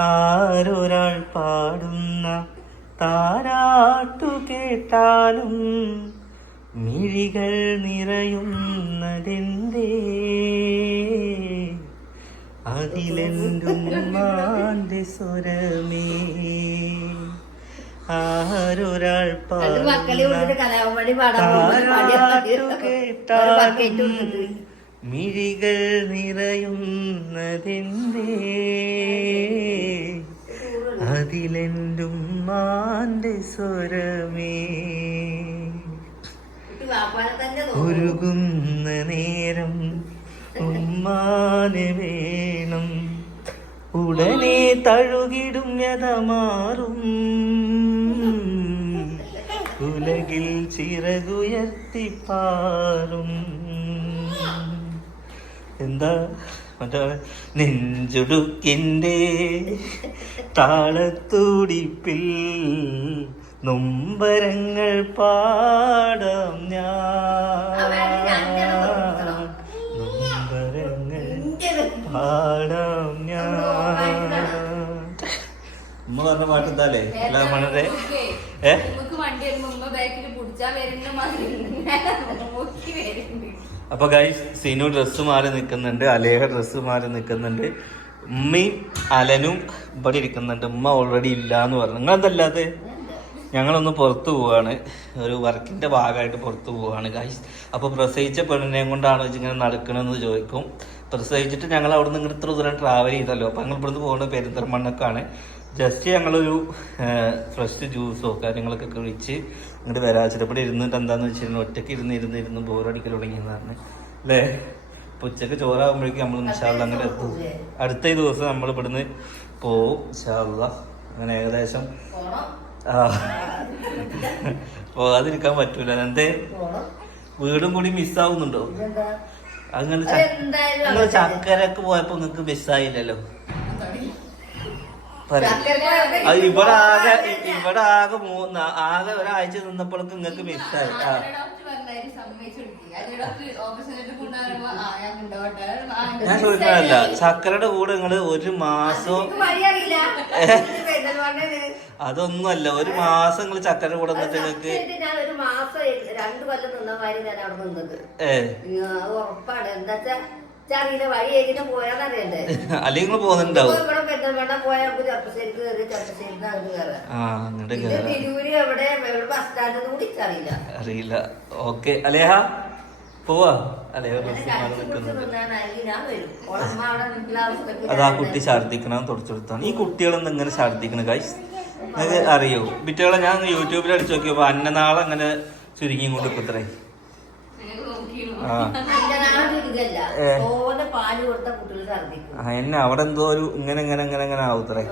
ആരൊരാൾ പാടുന്ന താരാട്ടു കേട്ടാലും മിഴികൾ നിറയുന്നതെന്തേ അതിലെന്തുമ്മാന്റെ സ്വരമേ ആരൊരാൾ പാടുന്ന താരാട്ടു കേട്ടാലും മിഴികൾ നിറയുന്നതെന്തേ അതിലെന്തുമ്മാന്റെ സ്വരമേ ഉരുകുന്ന നേരം ഉമ്മാനെ വേണം ഉടനെ തഴുകിടും യഥമാറും ഉലകിൽ ചിറകുയർത്തിപ്പാറും എന്താ മറ്റേ നെഞ്ചുടുക്കിൻ്റെ താളത്തൂടിപ്പിൽ നൊമ്പരങ്ങൾ പാടാം നൊമ്പരങ്ങൾ പാടാം ഉമ്മ പറഞ്ഞ പാട്ട് എന്താലേ എല്ലാ മണരെ അപ്പൊ ഗൈസ് സീനു ഡ്രസ്സ് മാറി നിൽക്കുന്നുണ്ട്, അലേഹ ഡ്രസ്സ് മാറി നിൽക്കുന്നുണ്ട്, ഉമ്മയും അലനും ഇവിടെ ഇരിക്കുന്നുണ്ട്. ഉമ്മ ഓൾറെഡി ഇല്ല എന്ന് പറഞ്ഞു. നിങ്ങളെന്തല്ലാതെ ഞങ്ങളൊന്ന് പുറത്തു പോവാണ്, ഒരു വർക്കിന്റെ ഭാഗമായിട്ട് പുറത്തു പോവാണ് ഗൈസ്. അപ്പോൾ പ്രസവിച്ച പെണ്ണിനെയും കൊണ്ടാണോ ഇങ്ങനെ നടക്കണമെന്ന് ചോദിക്കും. പ്രസവിച്ചിട്ട് ഞങ്ങൾ അവിടെ നിന്ന് ഇങ്ങനെ ഇത്ര ദൂരം ട്രാവൽ ചെയ്തല്ലോ. അപ്പം ഞങ്ങൾ ഇവിടുന്ന് പോകുന്നത് പെരിന്തൽമണ്ണക്കാണ്. ജസ്റ്റ് ഞങ്ങളൊരു ഫ്രഷ് ജ്യൂസോ കാര്യങ്ങളൊക്കെ കഴിച്ച് ഇങ്ങോട്ട് വരാച്ചിട്ട് ഇവിടെ ഇരുന്നിട്ട് എന്താണെന്ന് വെച്ചിട്ടുണ്ടെങ്കിൽ ഒറ്റയ്ക്ക് ഇരുന്ന് ബോറടിക്കൽ തുടങ്ങിയെന്ന് പറഞ്ഞു അല്ലേ. അപ്പോൾ ഉച്ചക്ക് ചോറാകുമ്പോഴേക്കും നമ്മൾ ഇൻഷാല്ലാ അങ്ങനെ എത്തും. അടുത്ത ദിവസം നമ്മൾ ഇവിടുന്ന് പോവും ഇൻഷാല്ലാ. അങ്ങനെ ഏകദേശം പോകാതിരിക്കാൻ പറ്റൂല. എന്തേ വീടും കൂടി മിസ്സാവുന്നുണ്ടോ? അങ്ങനെ നിങ്ങൾ ചക്കരക്ക് പോയപ്പോ നിങ്ങക്ക് മിസ്സായില്ലല്ലോ. ഇവിടെ ആകെ ഒരാഴ്ച നിന്നപ്പോഴൊക്കെ നിങ്ങക്ക് മിസ്സായി. ഞാൻ ചോദിക്കാനല്ല, ചക്കരയുടെ കൂടെ നിങ്ങള് ഒരു മാസം അതൊന്നുമല്ല, ഒരു മാസം നിങ്ങള് ചക്കരയുടെ കൂടെ നിന്നിട്ട് നിങ്ങക്ക് അല്ലെങ്കിൽ നിങ്ങൾ പോകുന്നുണ്ടാവും. അറിയില്ല. ഓക്കെ അലേഹ പോവാ. അലേഹ അതാ കുട്ടി ഛർദിക്കണം തുടച്ചെടുത്താണ്. ഈ കുട്ടികളൊന്നും ഇങ്ങനെ ഛർദിക്കണം ഗൈസ്, നിങ്ങൾക്ക് അറിയോ? കുട്ടികളെ ഞാൻ യൂട്യൂബിൽ അടിച്ചു നോക്കിയപ്പോ അന്നനാളെ അങ്ങനെ ചുരുങ്ങി കൊണ്ട് ഇപ്പത്രേ. എന്നെ അവിടെ എന്തോ ഒരു ഇങ്ങനെ ആവൂത്രേ.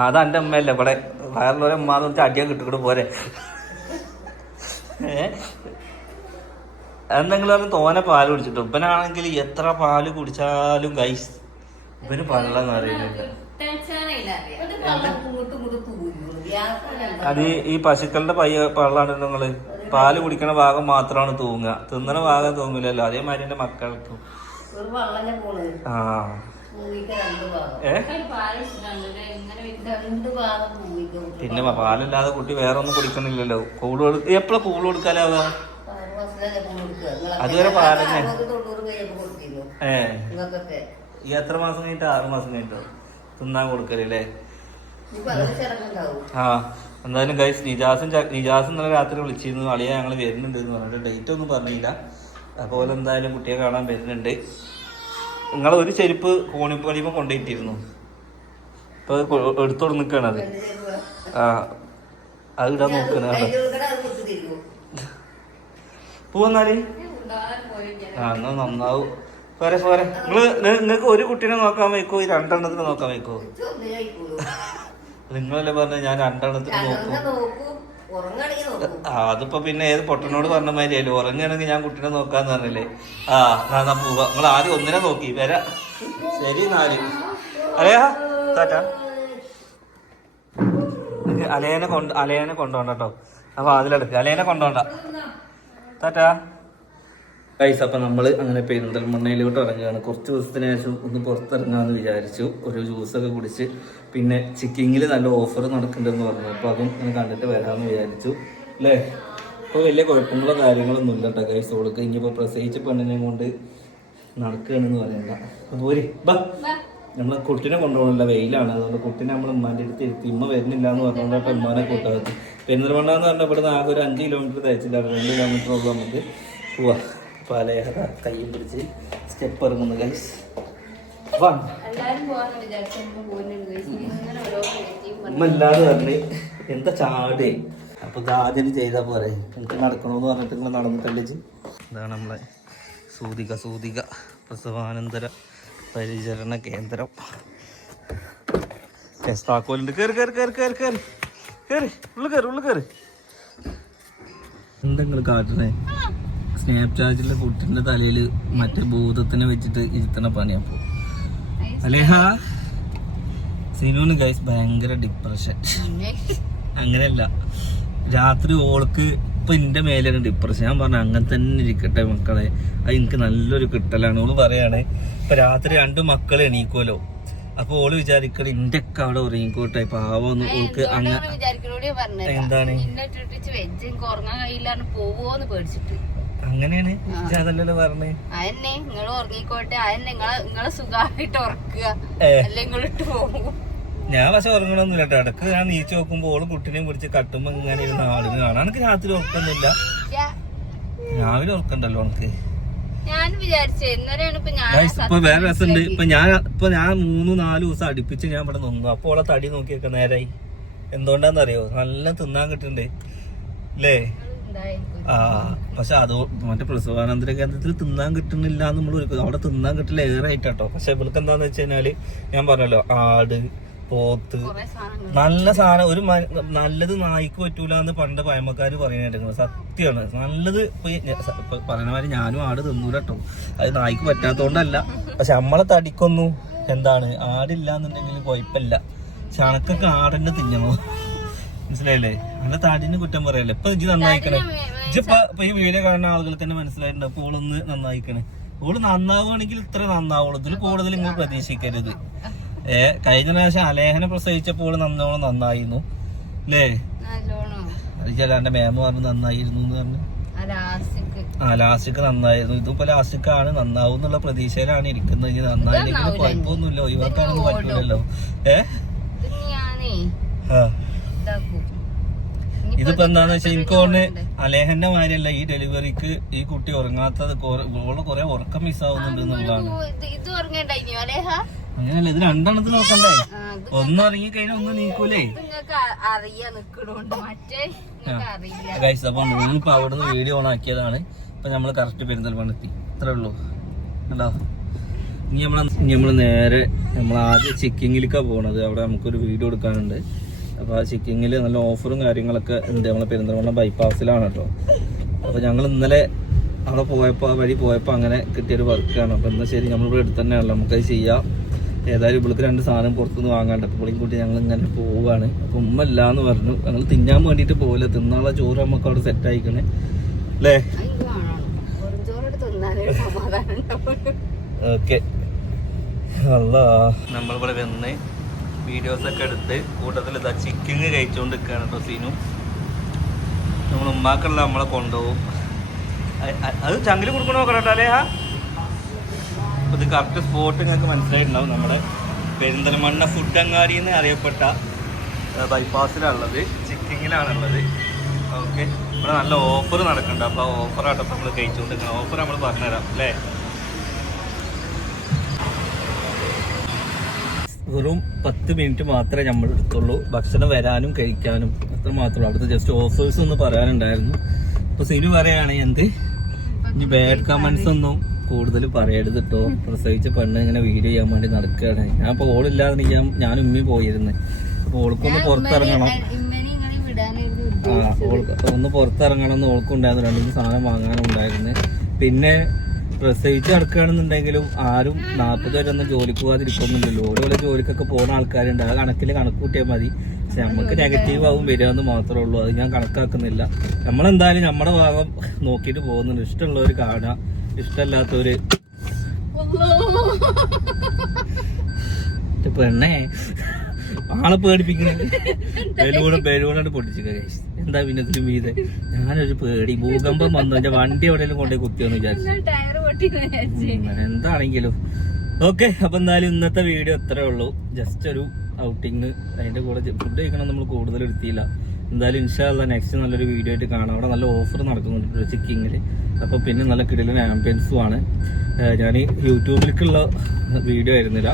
അത് എന്റെ അമ്മയല്ലേ, ഇവിടെ വേറുള്ളവരെ അമ്മാന്ന് വെച്ചാൽ അടിയാൻ കിട്ടിക്കൂടെ പോരെ. എന്തെങ്കിലും തോനെ പാല് കുടിച്ചിട്ടു. ഇപ്പനാണെങ്കിൽ എത്ര പാല് കുടിച്ചാലും ഗൈസ് ഇവന് പള്ളെന്ന് അറിയുന്നില്ല. അത് ഈ പശുക്കളുടെ പള്ളാണ് നിങ്ങള്. പാല് കുടിക്കണ ഭാഗം മാത്രമാണ് തൂങ്ങുക, തിന്നണ ഭാഗം തൂങ്ങില്ലല്ലോ. അതേമാതിരി എന്റെ മക്കൾക്കും പിന്നെ പാലില്ലാതെ കുട്ടി വേറെ ഒന്നും കുടിക്കണില്ലല്ലോ. എപ്പോഴാ കൂള് കൊടുക്കാലാവുക? അതുവരെ പാലന്നെ. ഈ എത്ര മാസം കഴിഞ്ഞിട്ട്? 6 മാസം കഴിഞ്ഞിട്ടോ തിന്നാൻ കൊടുക്കലല്ലേ? എന്തായാലും ഗൈസ് നിജാസ് ഇന്നലെ രാത്രി വിളിച്ചിരുന്നു, അളിയ ഞങ്ങൾ വരുന്നുണ്ട് എന്ന് പറഞ്ഞിട്ട്. ഡേറ്റ് ഒന്നും പറഞ്ഞില്ല. അതുപോലെ എന്തായാലും കുട്ടിയെ കാണാൻ വരുന്നുണ്ട്. നിങ്ങൾ ഒരു ചെരുപ്പ് കോണിപ്പടിയുമ്പോ കൊണ്ടുപോയിട്ടിരുന്നു, ഇപ്പൊ എടുത്തോട് നിൽക്കുകയാണ്. അത് ഇടാൻ നോക്കണ പോന്നാല് എന്നാ നന്നാവും. പോരെ നിങ്ങൾക്ക് ഒരു കുട്ടീനെ നോക്കാൻ വയ്ക്കോ? ഈ 2 എണ്ണത്തിന് നോക്കാൻ വയ്ക്കോ? നിങ്ങളല്ലേ പറഞ്ഞ ഞാൻ 2 എണ്ണത്തിന് നോക്കും. അതിപ്പോ പിന്നെ ഏത് പൊട്ടനോട് പറഞ്ഞ മാതിരിയല്ലോ. ഉറങ്ങുകയാണെങ്കിൽ ഞാൻ കുട്ടീനെ നോക്കാന്ന് പറഞ്ഞില്ലേ. എന്നാ പോവാ. നിങ്ങൾ ആദ്യം ഒന്നിനെ നോക്കി വരാ. ശരി 4 അലയാ താറ്റാ. അലയനെ കൊണ്ടോണ്ട കേട്ടോ. അപ്പൊ അതിലെടുക്ക. അലയനെ കൊണ്ടോണ്ട താറ്റാ. ഗൈസ്, അപ്പം നമ്മൾ അങ്ങനെ പെരിന്തൽമണ്ണയിലോട്ട് ഇറങ്ങുകയാണ്. കുറച്ച് ദിവസത്തിന് ശേഷം ഒന്ന് പുറത്തിറങ്ങാമെന്ന് വിചാരിച്ചു. ഒരു ജ്യൂസൊക്കെ കുടിച്ച് പിന്നെ ചിക്കിങ്ങിൽ നല്ല ഓഫർ നടക്കുന്നുണ്ടെന്ന് പറഞ്ഞു. അപ്പോൾ അതും ഒന്ന് കണ്ടിട്ട് വരാമെന്ന് വിചാരിച്ചു അല്ലേ. ഇപ്പോൾ വലിയ കുഴപ്പങ്ങളോ കാര്യങ്ങളൊന്നും ഇല്ല കേട്ടോ ഗൈസ്. ഓൾക്ക് ഇനിയിപ്പോൾ പ്രസവിച്ച പെണ്ണിനെ കൊണ്ട് നടക്കുകയാണെന്ന് പറയണ്ട. അതുപോലെ ബാ, നമ്മൾ കുട്ടീനെ കൊണ്ടുപോകണില്ല, വെയിലാണ്. അതുകൊണ്ട് കുട്ടീനെ നമ്മൾ ഉമ്മാൻ്റെ അടുത്ത് ഇരുത്തി. ഉമ്മ വരുന്നില്ല എന്ന് പറഞ്ഞുകൊണ്ടപ്പോൾ ഉമ്മാനെ കൂട്ടാകത്ത്. പെരിന്തൽമണ്ണ എന്ന് പറഞ്ഞാൽ ഇവിടെ നിന്ന് ആകെ ഒരു 5 കിലോമീറ്റർ തയ്ച്ചില്ല, 2 കിലോമീറ്റർ ഉള്ളൂ നമുക്ക് പോവാ. അപ്പോൾ അലേഹ കയ്യും പിടിച്ച് സ്റ്റെപ്പ് ഇറങ്ങുന്നു ഗൈസ്. ഉമ്മല്ലാതെ പറഞ്ഞ് എന്താ ചാടേ. അപ്പോൾ ഇത് ആദ്യം ചെയ്താൽ പോരെ, എനിക്ക് നടക്കണമെന്ന് പറഞ്ഞിട്ട് നിങ്ങൾ നടന്നിട്ടല്ലേ. ഇതാണ് നമ്മളെ സൂതിക പ്രസവാനന്തര പരിചരണ കേന്ദ്രം. താക്കോലുണ്ട്. ഉള്ളു കയറി. എന്താ നിങ്ങൾ കാട്ടണേ? സ്നാപ്ചാറ്റിലെ കുട്ടിൻ്റെ തലയിൽ മറ്റേ ഭൂതത്തിനെ വെച്ചിട്ട് ഇരുത്തണ പണിയപ്പോ. അലേഹ സിനുവിന് ഗൈസ് ഭയങ്കര ഡിപ്രഷൻ. അങ്ങനെയല്ല, രാത്രി ഓൾക്ക് ഇപ്പൊ എന്റെ മേലാണ് ഡിപ്രഷൻ. ഞാൻ പറഞ്ഞു അങ്ങനെ തന്നെ ഇരിക്കട്ടെ മക്കളെ, അത് എനിക്ക് നല്ലൊരു കിട്ടലാണ്. ഓള് പറയാണ് ഇപ്പൊ രാത്രി 2 മക്കൾ എണീക്കുമല്ലോ, അപ്പൊ ഓള് വിചാരിക്കണ ഇന്റെ ഒക്കെ അവിടെ ഉറങ്ങിക്കോട്ടെ പാവന്ന്. ഓൾക്ക് എന്താണ് അങ്ങനെയാണ് അതല്ലല്ലോ പറഞ്ഞേ. അതന്നെ നിങ്ങൾ ഉറങ്ങിക്കോട്ടെ, അതന്നെ നിങ്ങളെ സുഖമായിട്ട് ഉറക്കുക, അല്ലെങ്കിൽ പോകും. ഞാൻ പക്ഷെ ഉറങ്ങണമെന്നില്ല കേട്ടോ. ഇടക്ക് ഞാൻ നീച്ച് നോക്കുമ്പോ ഓള് കുട്ടിനെയും പിടിച്ച് കട്ടുമ്പോ ഇങ്ങനെ ഇരുന്ന ആളിന് കാണാൻ. എനിക്ക് രാത്രി ഉറക്കൊന്നുമില്ല, രാവിലെ ഉറക്കണ്ടല്ലോ എനിക്ക്. ഇപ്പൊ വേറെ രസമുണ്ട്. ഇപ്പൊ ഞാൻ 3-4 ദിവസം അടുപ്പിച്ച് ഞാൻ ഇവിടെ നിന്നു. അപ്പൊ ഓളെ തടി നോക്കിയൊക്കെ നേരായി. എന്തുകൊണ്ടാന്നറിയോ? നല്ല തിന്നാൻ കിട്ടുന്നുണ്ട് അല്ലേ? പക്ഷെ അത് മറ്റേ പ്രസവാനന്തര കേന്ദ്രത്തിൽ തിന്നാൻ കിട്ടുന്നില്ല നമ്മൾ അവിടെ തിന്നാൻ കിട്ടില്ല ഏറെ ആയിട്ടോ. പക്ഷെ ഇവൾക്ക് എന്താന്ന് വെച്ച് കഴിഞ്ഞാല് ഞാൻ പറഞ്ഞല്ലോ, ആട്, പോത്ത്, നല്ല സാധനം. ഒരു നല്ലത് നായ്ക്ക് പറ്റൂല എന്ന് പണ്ട് പഴമക്കാര് പറയുന്നത് സത്യമാണ്. നല്ലത് പറയുന്ന മാതിരി ഞാനും ആട് തിന്നൂല കേട്ടോ. അത് നായ്ക്ക് പറ്റാത്തോണ്ടല്ല, പക്ഷെ നമ്മളെ തടിക്കൊന്നും എന്താണ് ആടില്ല എന്നുണ്ടെങ്കിൽ കുഴപ്പമില്ല. ചണക്കൊക്കെ ആടന്നെ തിന്നണോ, മനസ്സിലായില്ലേ? നല്ല തടിന് കുറ്റം പറയല്ലേ. ഇപ്പൊ ഇജ്ജ് നന്നായിക്കണേ. ഇപ്പൊ ഈ വീഡിയോ കാണുന്ന ആളുകൾക്ക് തന്നെ മനസ്സിലായിട്ടുണ്ട്. അപ്പൊ ഓളൊന്ന് നന്നായിക്കണേ. ഓള് നന്നാവുകയാണെങ്കിൽ ഇത്ര നന്നാവുള്ളൂ, ഇതിൽ കൂടുതൽ നിങ്ങൾ പ്രതീക്ഷിക്കരുത്. കഴിഞ്ഞ പ്രാവശ്യം അലേഹനെ പ്രസവിച്ചപ്പോൾ നന്നോളം നന്നായിരുന്നു അല്ലേ? ചിലാന്റെ മേമ പറഞ്ഞു നന്നായിരുന്നു എന്ന് പറഞ്ഞു. ലാസ്റ്റിക്ക് നന്നായിരുന്നു. ഇതിപ്പോ ലാസ്റ്റിക്കാണ് നന്നാവും എന്നുള്ള പ്രതീക്ഷയിലാണ് ഇരിക്കുന്നത്. ഇനി നന്നായില്ലെങ്കിൽ കുഴപ്പമൊന്നുമില്ല, ഒഴിവാക്കാനൊന്നും പറ്റൂലല്ലോ. ഇതിപ്പോ എന്താന്ന് വെച്ചാൽ എനിക്ക് തോന്നുന്നു അലേഹന്റെ മാതിരിയല്ല ഈ ഡെലിവറിക്ക് ഈ കുട്ടി ഉറങ്ങാത്തത്. കൊറേ ഉറക്കം മിസ്സാവുന്നുണ്ട് എന്നുള്ളതാണ്. അങ്ങനെയല്ല, ഇത് 2 എണ്ണത്തിന് നോക്കണ്ടേ? ഒന്ന് ഇറങ്ങി കഴിഞ്ഞാൽ ഒന്ന് നീക്കൂലേ? അപ്പൊ നമ്മളിപ്പോ അവിടുന്ന് വീഡിയോ ഓൺ ആക്കിയതാണ്. ഇപ്പൊ നമ്മള് കറക്റ്റ് പെരിന്തൽമണ്ണ എത്തി. ഇത്രേ ഉള്ളൂ കണ്ടോ. ഇനി നമ്മള് നേരെ ആദ്യം ചിക്കിങ്ങിലേക്കാ പോണത്. അവിടെ നമുക്കൊരു വീഡിയോ എടുക്കാനുണ്ട്. അപ്പോൾ ആ ചിക്കിങ്ങിൽ നല്ല ഓഫറും കാര്യങ്ങളൊക്കെ ഉണ്ട്. നമ്മളെ പെരിന്തൽമണ്ണ ബൈപ്പാസിലാണ് കേട്ടോ. അപ്പോൾ ഞങ്ങൾ ഇന്നലെ അവിടെ വഴി പോയപ്പോൾ അങ്ങനെ കിട്ടിയൊരു വർക്കാണ്. അപ്പോൾ എന്താ ശരി, നമ്മളിവിടെ അടുത്ത് തന്നെയാണല്ലോ, നമുക്കത് ചെയ്യാം. ഏതായാലും ഇവൾക്ക് 2 സാധനം പുറത്തുനിന്ന് വാങ്ങാണ്ട്. അപ്പോൾ പുള്ളിയും കൂട്ടി ഞങ്ങൾ ഇങ്ങനെ പോവുകയാണ്. അപ്പോൾ ഉമ്മ ഇല്ല എന്ന് പറഞ്ഞു. ഞങ്ങൾ തിന്നാൻ വേണ്ടിയിട്ട് പോകില്ല, തിന്നാനുള്ള ചോറ് നമുക്ക് അവിടെ സെറ്റ് ആയിക്കണേ അല്ലേ? ഓക്കെ. അല്ല നമ്മളിവിടെ വന്ന് വീഡിയോസൊക്കെ എടുത്ത് കൂട്ടത്തിൽ ഇതാ ചിക്കിങ് കഴിച്ചുകൊണ്ട് നിൽക്കുകയാണ് കേട്ടോ സീനു. നമ്മൾ ഉമ്മാക്കുള്ള നമ്മളെ കൊണ്ടുപോകും. അത് ചങ്കില് കൊടുക്കണ നോക്കണം കേട്ടോ അല്ലേ? അപ്പോൾ ഇത് കറക്റ്റ് സ്പോട്ട് നിങ്ങൾക്ക് മനസ്സിലായിട്ടുണ്ടാവും. നമ്മുടെ പെരിന്തൽമണ്ണ ഫുഡ് അങ്ങാടി എന്ന് അറിയപ്പെട്ട ബൈപ്പാസിലാണുള്ളത്, ചിക്കിങ്ങിലാണുള്ളത്. ഓക്കെ, ഇവിടെ നല്ല ഓഫർ നടക്കുന്നുണ്ട്. അപ്പോൾ ആ ഓഫറാട്ടോ നമ്മൾ കഴിച്ചുകൊണ്ടിരിക്കണം. ഓഫർ നമ്മൾ പറഞ്ഞുതരാം അല്ലേ? വെറും 10 മിനിറ്റ് മാത്രമേ നമ്മൾ എടുത്തുള്ളൂ ഭക്ഷണം വരാനും കഴിക്കാനും. അത്ര മാത്രമേ അവിടുത്തെ ജസ്റ്റ് ഓഫേഴ്സ് ഒന്ന് പറയാനുണ്ടായിരുന്നു. അപ്പോൾ സിനു പറയുകയാണ് എന്ത് ഇനി ബാഡ് കമന്റ്സ് ഒന്നും കൂടുതൽ പറയരുത് കേട്ടോ. പ്രസവിച്ച പെണ്ണ് ഇങ്ങനെ വീഡിയോ ചെയ്യാൻ വേണ്ടി നടക്കുകയാണ്. ഞാൻ ഇപ്പോൾ ഓളില്ലാതെ ഞാൻ ഉമ്മി പോയിരുന്നു. അപ്പോൾ ഓൾക്കൊന്ന് പുറത്തിറങ്ങണം. ഒന്ന് പുറത്തിറങ്ങണം എന്ന് ഓൾക്കുണ്ടായിരുന്നു. 2 സാധനം വാങ്ങാനും ഉണ്ടായിരുന്നു. പിന്നെ പ്രസവിച്ച് നടക്കുകയാണെന്നുണ്ടെങ്കിലും ആരും 40 വരെയൊന്നും ജോലിക്ക് പോകാതിരിക്കൊന്നുമില്ലല്ലോ. ഓരോ ജോലിക്കൊക്കെ പോകുന്ന ആൾക്കാരുണ്ട്. ആ കണക്കിൽ കണക്ക് കൂട്ടിയാൽ മതി. പക്ഷെ നമുക്ക് നെഗറ്റീവ് ആവും വരിക എന്ന് മാത്രമേ ഉള്ളൂ. അത് ഞാൻ കണക്കാക്കുന്നില്ല. നമ്മളെന്തായാലും നമ്മുടെ ഭാഗം നോക്കിയിട്ട് പോകുന്നുണ്ട്. ഇഷ്ടമുള്ളവർ കാണുക, ഇഷ്ടമല്ലാത്തവര് പെണ്ണേ ആളെ പേടിപ്പിക്കുന്നത് ബലൂണായിട്ട് പൊട്ടിച്ചു. എന്താ പിന്നെ ഇതിലും വീത് ഞാനൊരു പേടി ഭൂകമ്പം വന്നു എന്റെ വണ്ടി എവിടെയെങ്കിലും കൊണ്ടുപോയി കുത്തിയോന്ന് വിചാരിച്ചു. എന്താണെങ്കിലും ഓക്കെ. അപ്പൊ എന്തായാലും ഇന്നത്തെ വീഡിയോ അത്രേ ഉള്ളൂ. ജസ്റ്റ് ഒരു ഔട്ടിങ്. അതിന്റെ കൂടെ ഫുഡ് കഴിക്കണം നമ്മൾ കൂടുതൽ എടുത്തില്ല. എന്തായാലും ഇൻഷാല്ലാ നെക്സ്റ്റ് നല്ലൊരു വീഡിയോ ആയിട്ട് കാണാം. അവിടെ നല്ല ഓഫർ നടക്കുന്നുണ്ട് ചിക്കിങ്ങിൽ. അപ്പോൾ പിന്നെ നല്ല കിടിലൻ ആംബിയൻസും ആണ്. ഞാൻ യൂട്യൂബിലേക്കുള്ള വീഡിയോ ആയിരുന്നില്ല,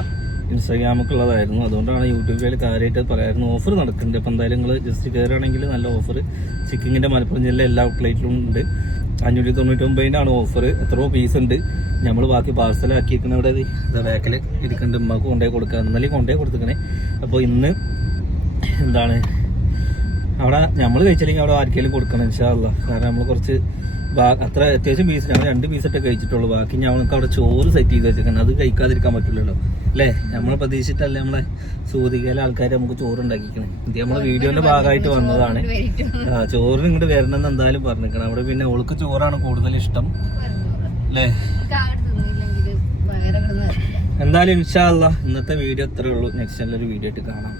ഇൻസ്റ്റാഗ്രാമിലേക്കുള്ളതായിരുന്നു. അതുകൊണ്ടാണ് യൂട്യൂബിൽ കാര്യമായിട്ട് പറയായിരുന്നു ഓഫർ നടക്കുന്നുണ്ട്. അപ്പോൾ എന്തായാലും നിങ്ങൾ ജസ്റ്റ് കയറുകയാണെങ്കിൽ നല്ല ഓഫർ ചിക്കിങ്ങിൻ്റെ മലപ്പുറം ജില്ല എല്ലാ ഔട്ട്ലെറ്റിലും ഉണ്ട്. 599 ഓഫർ. എത്രയോ പീസ് ഉണ്ട്. നമ്മൾ ബാക്കി പാർസലാക്കിയിരിക്കുന്ന ഇവിടെ ബാക്കിൽ ഇരിക്കുന്നുണ്ട്. ഉമ്മക്ക് കൊണ്ടുപോയി കൊടുക്കുക. ഇന്നലെ കൊണ്ടുപോയി കൊടുത്തിക്കണേ. അപ്പോൾ ഇന്ന് എന്താണ് അവിടെ നമ്മൾ കഴിച്ചില്ലെങ്കിൽ അവിടെ ആർക്കെങ്കിലും കൊടുക്കണം ഇൻഷാല്ലാ. കാരണം നമ്മൾ കുറച്ച് അത്ര അത്യാവശ്യം പീസ് ഞങ്ങൾ 2 പീസൊക്കെ കഴിച്ചിട്ടുള്ളൂ. ബാക്കി ഞങ്ങൾക്ക് അവിടെ ചോറ് സെറ്റ് ചെയ്ത് വെച്ചിരിക്കണം. അത് കഴിക്കാതിരിക്കാൻ പറ്റില്ലല്ലോ അല്ലേ? നമ്മളെ പ്രതീക്ഷിച്ചിട്ടല്ലേ നമ്മളെ സൂതികയിലെ ആൾക്കാർ നമുക്ക് ചോറ് ഉണ്ടാക്കിക്കണേ. ഇത് നമ്മളെ വീഡിയോന്റെ ഭാഗമായിട്ട് വന്നതാണ്. ചോറിന് ഇങ്ങോട്ട് വരണമെന്ന് എന്തായാലും പറഞ്ഞിരിക്കണം. അവിടെ പിന്നെ അവൾക്ക് ചോറാണ് കൂടുതൽ ഇഷ്ടം അല്ലേ? എന്തായാലും ഇൻഷാ അല്ലാ ഇന്നത്തെ വീഡിയോ അത്രേ ഉള്ളൂ. നെക്സ്റ്റ് നല്ലൊരു വീഡിയോ ആയിട്ട് കാണാം.